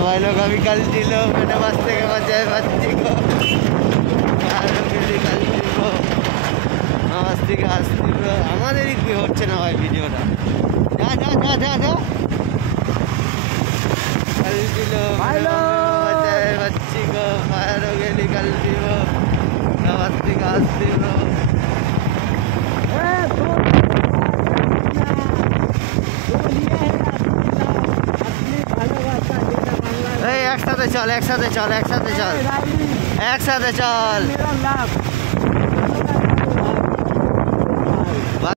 भाई लोग अभी गलती लो मैंने बस्ते के बजाय बच्ची को गलती को मस्ती के हस्ती हमारे भी होच्छे ना भाई वीडियोটা जा जा जा जा जा गलती लो बजाय बच्ची को फायर हो गई गलती को मस्ती का हस्ती को একসাথে চল একসাথে চল একসাথে চল একসাথে চল